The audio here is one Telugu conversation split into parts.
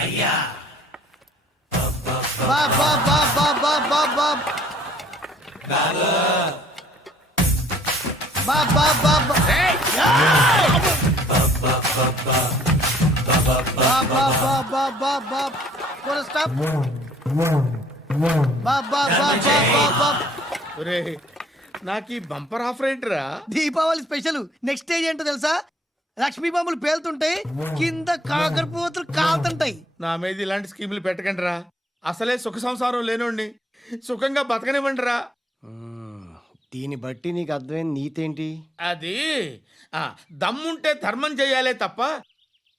అయ్యా నాకు ఈ బంపర్ ఆఫర్ ఏంటిరా? దీపావళి స్పెషల్. నెక్స్ట్ స్టేజ్ ఏంటో తెలుసా? లక్ష్మీ బాంబులు పేలుతుంటాయి, కింద కాకరపువ్వుతులు కాలుతుంటాయి. నా మీద ఇలాంటి స్కీములు పెట్టకండి రా. అసలే సుఖ సంసారం లేనోడిని సుఖంగా బతకనివ్వండి రా. దీన్ని బట్టి నీకు అర్థమైన నీతేంటి? అది దమ్ముంటే ధర్మం చెయ్యాలే తప్ప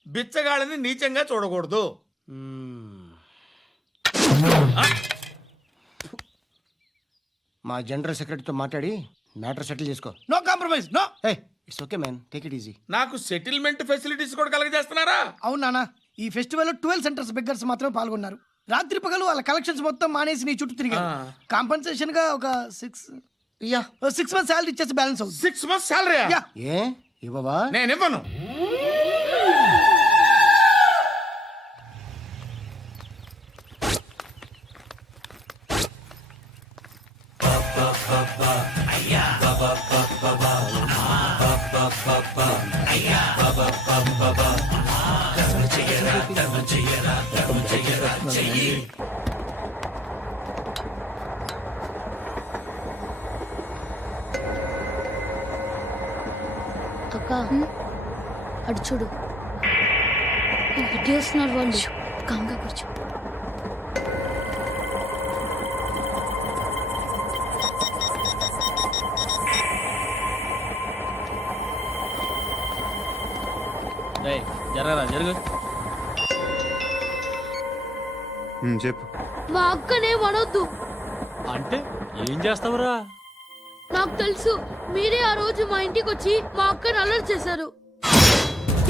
బిచ్చగాళ్ళని నీచంగా చూడకూడదు. మా జనరల్ సెక్రటరీతో మాట్లాడి మ్యాటర్ సెటిల్ చేసుకో. No compromise, no. It's okay man, take it easy. నాకు సెటిల్మెంట్ ఫెసిలిటీస్ కూడా కలగజేస్తున్నారా? అవును నాన్న, ఈ ఫెస్టివల్ 12 సెంటర్స్ బెగ్గర్స్ మాత్రమే పాల్గొన్నారు. రాత్రి పగలు వాళ్ళ కలెక్షన్స్ మొత్తం మానేసి నీ చుట్టూ తిరిగారు. కాంపన్సేషన్ గా ఒక 6 మంత్స్ సాలరీ ఇచ్చేసి బ్యాలెన్స్ అవుతుంది. 6 months సాలరీ? ఏ ఇవ్వవా? నేను ఇవ్వను. అక్క అటు చూడు, ఇటు వస్తున్నారు వాళ్ళు. కాంగా కూర్చో. జరగరా జరుగు. చెప్పు. మా అక్కనే వనొద్దు. అంటే ఏం చేస్తావురా? నాకు తెలుసు, మీరే ఆ రోజు మా ఇంటికి వచ్చి మా అక్కని అల్లరి చేశారు.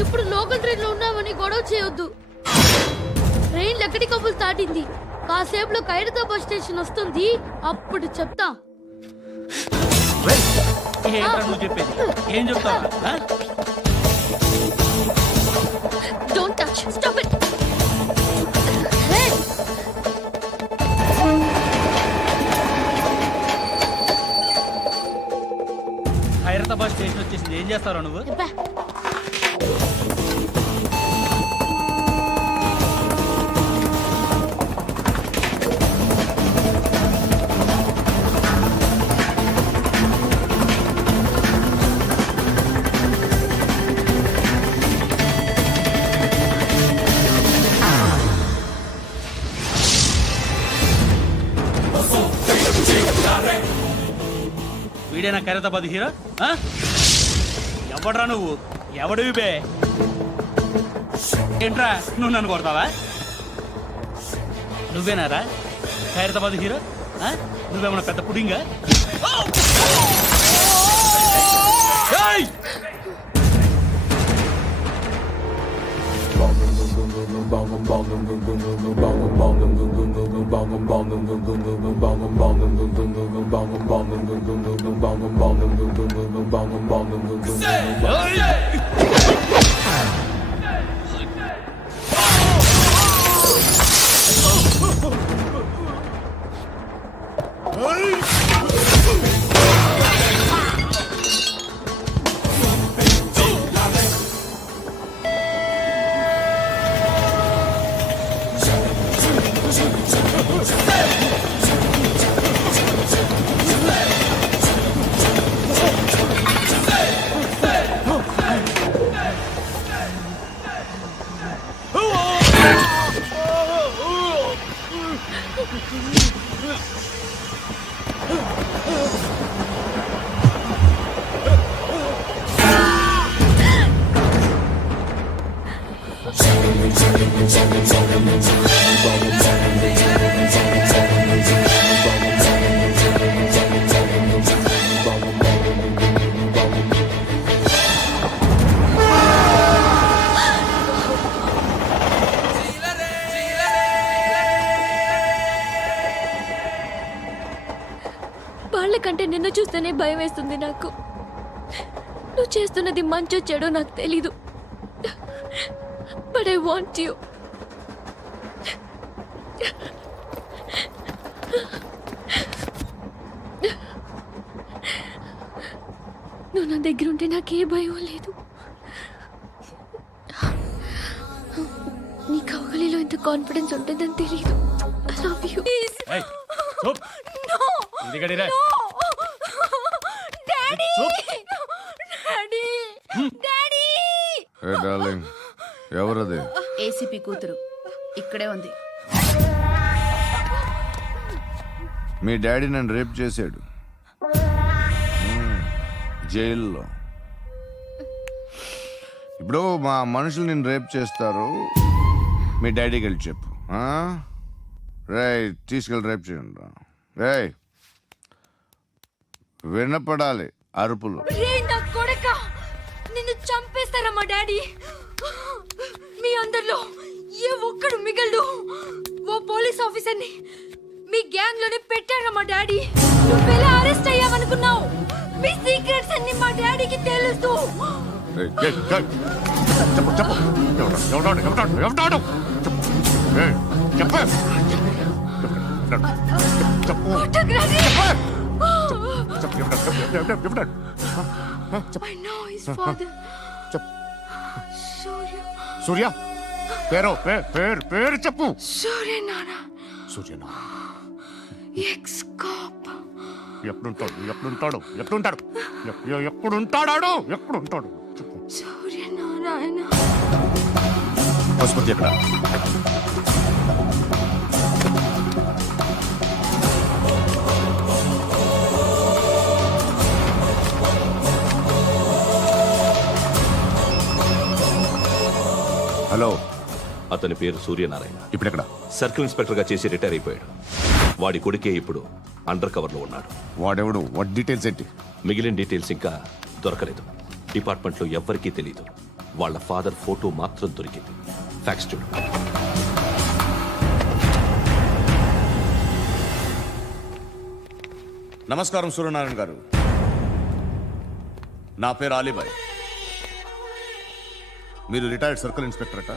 ఇప్పుడు లోకల్ ట్రైన్ లో ఉన్నామని గొడవ చేయొద్దు. ట్రైన్ ఎక్కడి కబులు దాటింది. కాసేపులో ఖైరతాబాద్ బస్ స్టేషన్ వస్తుంది, అప్పుడు చెప్తా. నువ్వు చెప్పేది ఏం చెప్తావా? Don't touch. Stop it. Khairatabad station వచ్చేసింది. ఏం చేస్తారా నువ్వు? వీడేనా ఖైరతాబాద్ హీరో? ఎవడ్రా నువ్వు? ఎవడివి బే? ఏంట్రా నువ్వు నన్ను కొడతావా? నువ్వేనారా ఖైరతాబాద్ హీరో? నువ్వేమన్నా పెద్ద పుడింగా? వాళ్ళకంటే నిన్ను చూస్తేనే భయం వేస్తుంది నాకు. నువ్వు చేస్తున్నది మంచో చెడో నాకు తెలీదు. But I want you. నువ్వు నా దగ్గర ఉంటే నాకే భయం లేదు. నీ కౌగలిలో ఇంత కాన్ఫిడెన్స్ ఉంటుందని తెలీదు. I love you. ఏయ్, చూప్. ఇంటికాడి రా. ఏ డార్లింగ్, ఎవరది? ఏసీపీ కూతురు ఇక్కడే ఉంది. మీ డాడీ నన్ను రేప్ చేశాడు జైల్లో. ఇప్పుడు మా మనుషులు నిన్ను రేప్ చేస్తారు, మీ డాడీకి వెళ్ళి చెప్పు. రే తీసుకెళ్ళి రేప్ చేయండి. రే వినపడాలి అరుపులు. నిన్ను చంపేస్తారా మా డాడీ? మీ అందరిలో ఏ ఒక్కడు మిగలడు. ఓ పోలీస్ ఆఫీసర్ని మీ గ్యాంగ్ లోనే పెట్టారా మా డాడీ? నువ్వెలా అరెస్ట్ అయ్యావనుకున్నావు? మీ సీక్రెట్స్ అన్ని మా డాడీకి తెలుసు. ఏయ్, ఏయ్, ఏయ్. చెప్పు చెప్పు ఎవడాడు ఎవడాడు ఎవడాడు చెప్పు. ఏయ్, చెప్పు చెప్పు ఫోటోగ్రఫీ. చెప్పు ఎవడాడు ఎవడాడు. I know his father. చెప్పు. సూర్య. సూర్య పేరు పేరు పేరు చెప్పు. సూర్య నాన్న. సూర్యనా ఎక్స్ కాప్. ఎక్కడుంటాడు ఎక్కడుంటాడు ఎక్కడుంటాడు ఎక్కడుంటాడు ఎక్కడుంటాడు చెప్పు. సూర్య నారాయణ. పశుపతి ఎక్కడ? హలో, అతని పేరు సూర్యనారాయణ. ఇప్పుడెక్కడ? సర్కిల్ ఇన్స్పెక్టర్ గా చేసి రిటైర్ అయిపోయాడు. వాడి కొడుకే ఇప్పుడు అండర్ కవర్ లో ఉన్నాడు. వాడెవడు? వాడి డీటెయిల్స్ ఏంటి? మిగిలిన డీటెయిల్స్ ఇంకా దొరకలేదు. డిపార్ట్మెంట్ లో ఎవ్వరికీ తెలియదు. వాళ్ళ ఫాదర్ ఫోటో మాత్రం దొరికింది. ఫ్యాక్స్ చూడు. నమస్కారం సూర్యనారాయణ గారు. నా పేరు అలీబాయ్. మీరు రిటైర్డ్ సర్కిల్ ఇన్స్పెక్టర్ అట,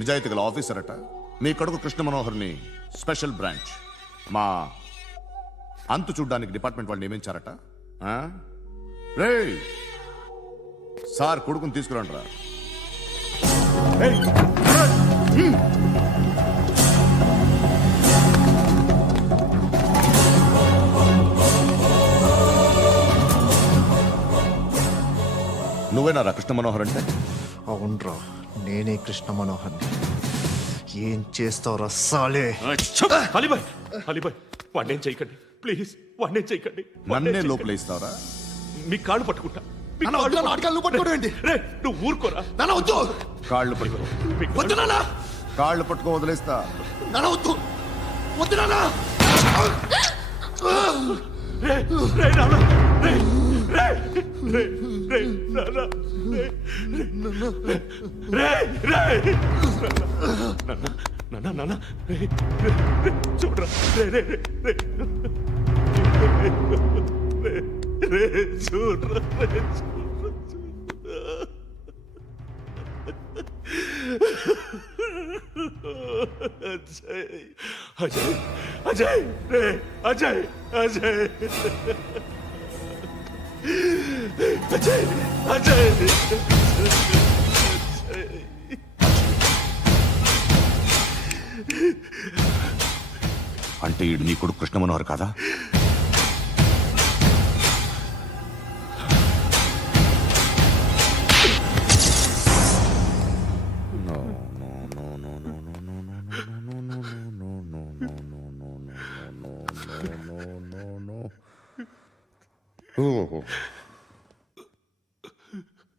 నిజాయితీ గల ఆఫీసర్ అట. మీ కొడుకు కృష్ణ మనోహర్ని స్పెషల్ బ్రాంచ్ మా అంతు చూడ్డానికి డిపార్ట్మెంట్ వాళ్ళు నియమించారట. రే సార్ కొడుకుని తీసుకురండి రా. నువ్వేనా రా కృష్ణ మనోహర్ అంటే? అవునరా, నేనే కృష్ణ మనోహర్ని. ఏం చేస్తావురా సాలే? అలీబాయ్, అలీబాయ్, వాడినేం చేయకండి ప్లీజ్. వాడినేం చేయకండి. నన్నే లోపల ఇస్తావరా? మీ కాళ్ళు పట్టుకుంటా. మీ నాన్న వద్దు, నాన్న అడగాలి, నువ్వు పట్టుకోవడం ఏంటి? రే, నువ్వు ఊరుకోరా. నాన్న వద్దు, కాళ్ళు పట్టుకో. మీ వద్దు నాన్న, కాళ్ళు పట్టుకో వదిలేస్తా. నాన్న వద్దు, వద్దు నాన్న. రే, రే, నాన్న, రే, రే, రే, రే, నాన్న, రే, రే, రే, నాన్న, నాన్న, నాన్న, రే, రే, రే, చూడరా, రే, రే, రే, రే, రే, రే, చూడరా, రే, అజయ్, అజయ్, అజయ్, రే, అజయ్, అజయ్, అజయ్, అజయ్, అంటే ఈడు నీ కొడుకు కృష్ణ మనోహర్ కాదా?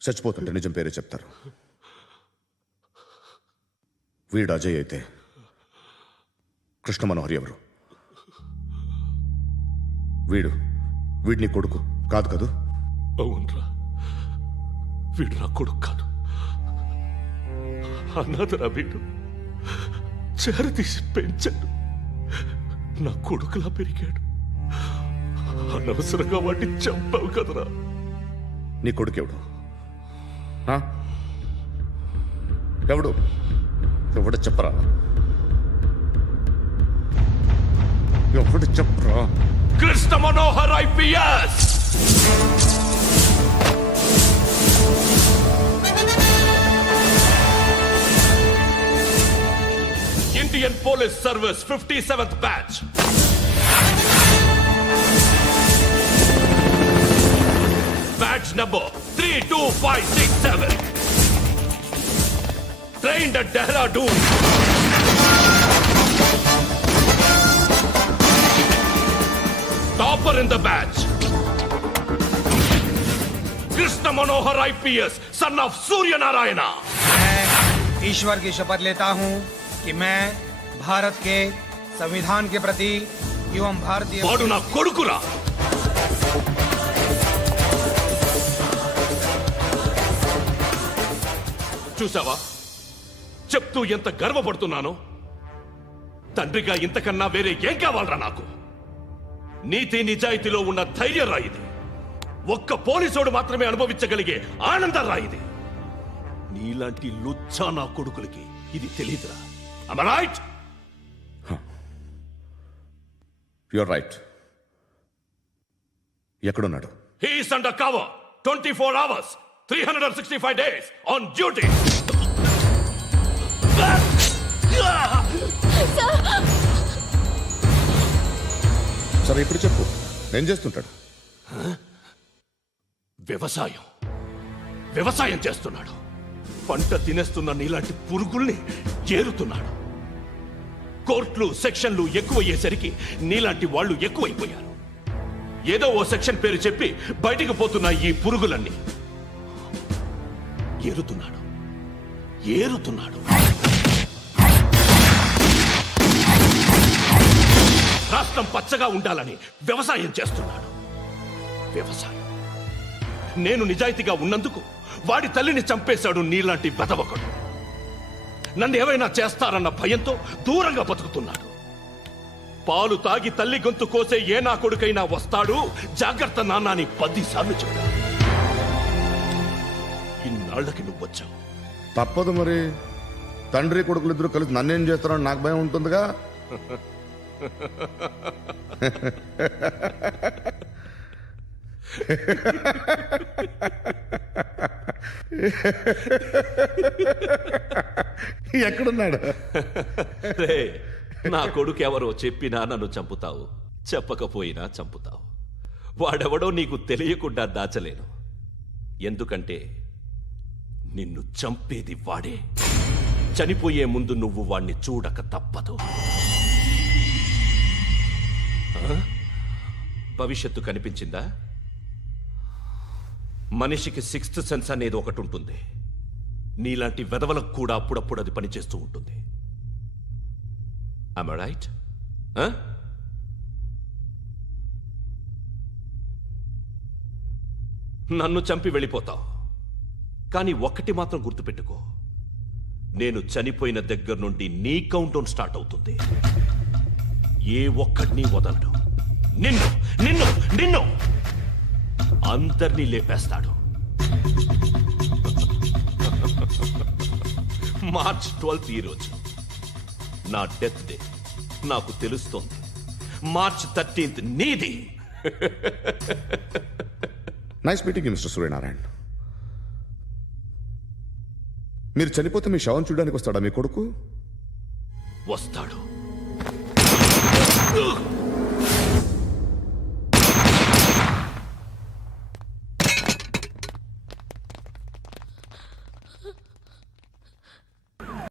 చచ్చిపోతుంటే నిజం పేరే చెప్తారు. వీడు అజయ్ అయితే కృష్ణ మనోహర్ ఎవరు? వీడిని కొడుకు కాదు కదూ? అవునరా, వీడు నా కొడుకు కాదు. అన్నదరా వీడు. చేరతీసి పెంచాడు. నా కొడుకులా పెరిగాడు. అనవసరంగా వాటిని చంపావు కదరా. నీ కొడుకెవడు ఆ? ఎవడు ఎవడు చెప్పరా, ఎవడు చెప్పరా? Krishna Manohar IPS. Indian police service 57th batch. Batch number 32567. Trained at Dehradun. Topper in the batch. Krishna Manohar IPS, son of Surya Narayana. मैं ईश्वर की शपथ लेता हूँ कि मैं भारत के संविधान के प्रति एवं भारतीय వాడు నా కొడుకురా. చూసావా చెప్తూ ఎంత గర్వపడుతున్నానో. తండ్రిగా ఇంతకన్నా వేరే ఏం కావాలరా నాకు? నీతి నిజాయితీలో ఉన్న ధైర్యం రా ఇది. ఒక్క పోలీసోడు మాత్రమే అనుభవించగలిగే ఆనందం రా ఇది. నీలాంటి లుచ్చా నా కొడుకులకి ఇది తెలియదురా. Am I right? Your right. ఎక్కడున్నాడు? He is under cover 24 hours 365 days on duty. సరే ఇప్పుడు చెప్పు, ఏం చేస్తుంటాడు? వ్యవసాయం చేస్తున్నాడు. పంట తినేస్తున్న నీలాంటి పురుగుల్ని చేరుతున్నాడు. కోర్టులు సెక్షన్లు ఎక్కువయ్యేసరికి నీలాంటి వాళ్ళు ఎక్కువైపోయారు. ఏదో ఓ సెక్షన్ పేరు చెప్పి బయటికి పోతున్న ఈ పురుగులన్నీ ఏరుతున్నాడు. రాష్ట్రం పచ్చగా ఉండాలని వ్యవసాయం చేస్తున్నాడు. నేను నిజాయితీగా ఉన్నందుకు వాడి తల్లిని చంపేశాడు నీలాంటి బెదవకుడు. నన్ను ఏమైనా చేస్తారన్న భయంతో దూరంగా బతుకుతున్నాడు. పాలు తాగి తల్లి గొంతు కోసే ఏ నా కొడుకైనా వస్తాడు, జాగ్రత్త నాన్న అని 10 సార్లు చెప్పాడు. ఇన్నాళ్లకి నువ్వు వచ్చావు. తప్పదు మరి. తండ్రి కొడుకులు ఇద్దరు కలిసి నన్నేం చేస్తారని నాకు భయం ఉంటుందిగా. ఎక్కడున్నాడు? నా కొడుకు ఎవరో చెప్పినా నన్ను చంపుతావు, చెప్పకపోయినా చంపుతావు. వాడెవడో నీకు తెలియకుండా దాచలేను. ఎందుకంటే నిన్ను చంపేది వాడే. చనిపోయే ముందు నువ్వు వాణ్ణి చూడక తప్పదు. భవిష్యత్తు కనిపించిందా? మనిషికి 6th సెన్స్ అనేది ఒకటి ఉంటుంది. నీలాంటి వెధవలకు కూడా అప్పుడప్పుడు అది పనిచేస్తూ ఉంటుంది. Am I right? నన్ను చంపి వెళ్ళిపోతావు. కానీ ఒక్కటి మాత్రం గుర్తుపెట్టుకో, నేను చనిపోయిన దగ్గర నుండి నీ కౌంట్ డౌన్ స్టార్ట్ అవుతుంది. ఏ ఒక్కడిని వదలడు. నిన్ను నిన్ను నిన్ను అందరినీ లేపేస్తాడు. మార్చ్ 12th ఈ రోజు నా డెత్ డే. నాకు తెలుస్తోంది. మార్చ్ 13th నీది. Nice meeting mister Suryanarayana. మీరు చనిపోతే మీ శవం చూడడానికి వస్తాడా మీ కొడుకు? వస్తాడు.